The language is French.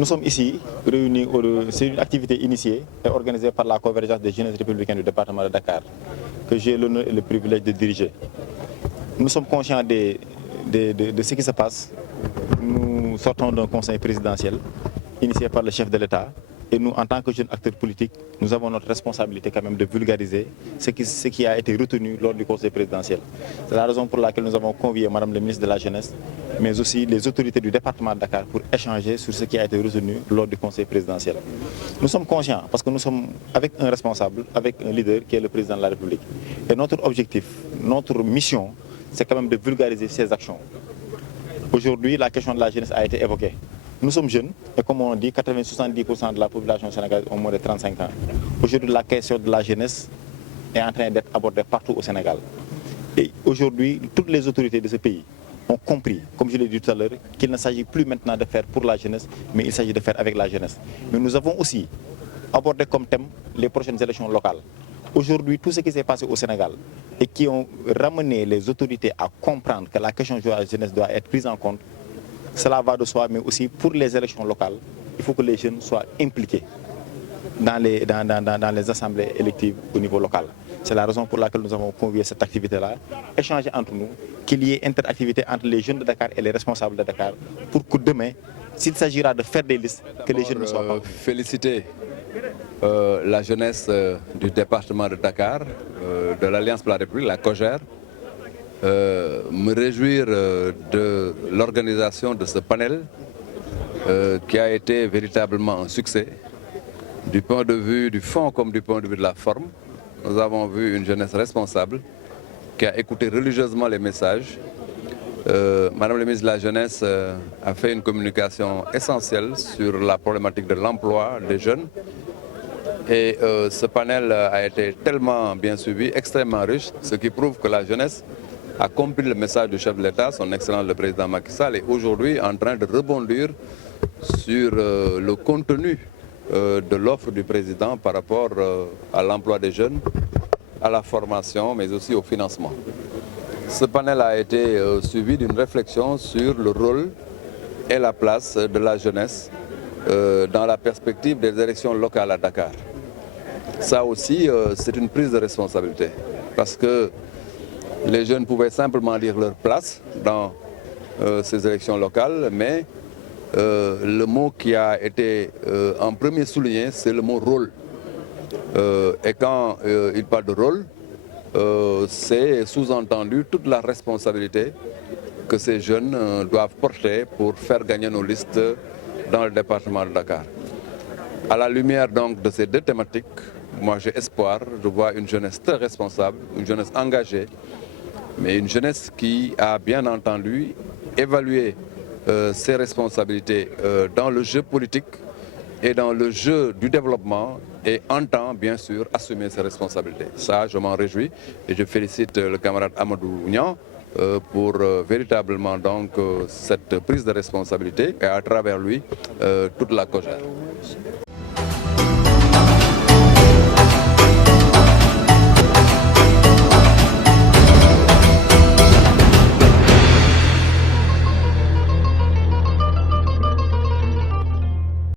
Nous sommes ici réunis, c'est une activité initiée et organisée par la Convergence des jeunesses républicains du département de Dakar, que j'ai l'honneur et le privilège de diriger. Nous sommes conscients de ce qui se passe. Nous sortons d'un conseil présidentiel initié par le chef de l'État. Et nous, en tant que jeunes acteurs politiques, nous avons notre responsabilité quand même de vulgariser ce qui a été retenu lors du conseil présidentiel. C'est la raison pour laquelle nous avons convié Madame le ministre de la Jeunesse, mais aussi les autorités du département de Dakar pour échanger sur ce qui a été retenu lors du conseil présidentiel. Nous sommes conscients parce que nous sommes avec un responsable, avec un leader qui est le président de la République. Et notre objectif, notre mission, c'est quand même de vulgariser ces actions. Aujourd'hui, la question de la jeunesse a été évoquée. Nous sommes jeunes et comme on dit, 80-70% de la population sénégalaise ont moins de 35 ans. Aujourd'hui, la question de la jeunesse est en train d'être abordée partout au Sénégal. Et aujourd'hui, toutes les autorités de ce pays ont compris, comme je l'ai dit tout à l'heure, qu'il ne s'agit plus maintenant de faire pour la jeunesse, mais il s'agit de faire avec la jeunesse. Mais nous avons aussi abordé comme thème les prochaines élections locales. Aujourd'hui, tout ce qui s'est passé au Sénégal et qui ont ramené les autorités à comprendre que la question de la jeunesse doit être prise en compte, cela va de soi, mais aussi pour les élections locales, il faut que les jeunes soient impliqués dans les assemblées électives au niveau local. C'est la raison pour laquelle nous avons convié cette activité-là, échanger entre nous, qu'il y ait interactivité entre les jeunes de Dakar et les responsables de Dakar, pour que demain, s'il s'agira de faire des listes, que les jeunes ne soient pas... Féliciter la jeunesse du département de Dakar, de l'Alliance pour la République, la COJER, me réjouir de l'organisation de ce panel qui a été véritablement un succès du point de vue du fond comme du point de vue de la forme. Nous avons vu une jeunesse responsable qui a écouté religieusement les messages. Madame la ministre de la Jeunesse a fait une communication essentielle sur la problématique de l'emploi des jeunes. Et ce panel a été tellement bien suivi, extrêmement riche, ce qui prouve que la jeunesse a compris le message du chef de l'État, son Excellence le Président Macky Sall, est aujourd'hui en train de rebondir sur le contenu de l'offre du Président par rapport à l'emploi des jeunes, à la formation, mais aussi au financement. Ce panel a été suivi d'une réflexion sur le rôle et la place de la jeunesse dans la perspective des élections locales à Dakar. Ça aussi, c'est une prise de responsabilité, parce que les jeunes pouvaient simplement dire leur place dans ces élections locales, mais le mot qui a été en premier souligné, c'est le mot rôle. Et quand il parle de rôle, c'est sous-entendu toute la responsabilité que ces jeunes doivent porter pour faire gagner nos listes dans le département de Dakar. À la lumière donc de ces deux thématiques, moi j'ai espoir, je vois une jeunesse très responsable, une jeunesse engagée, mais une jeunesse qui a bien entendu évalué ses responsabilités dans le jeu politique et dans le jeu du développement et entend bien sûr assumer ses responsabilités. Ça, je m'en réjouis et je félicite le camarade Amadou Niang pour véritablement donc cette prise de responsabilité et à travers lui toute la COJER.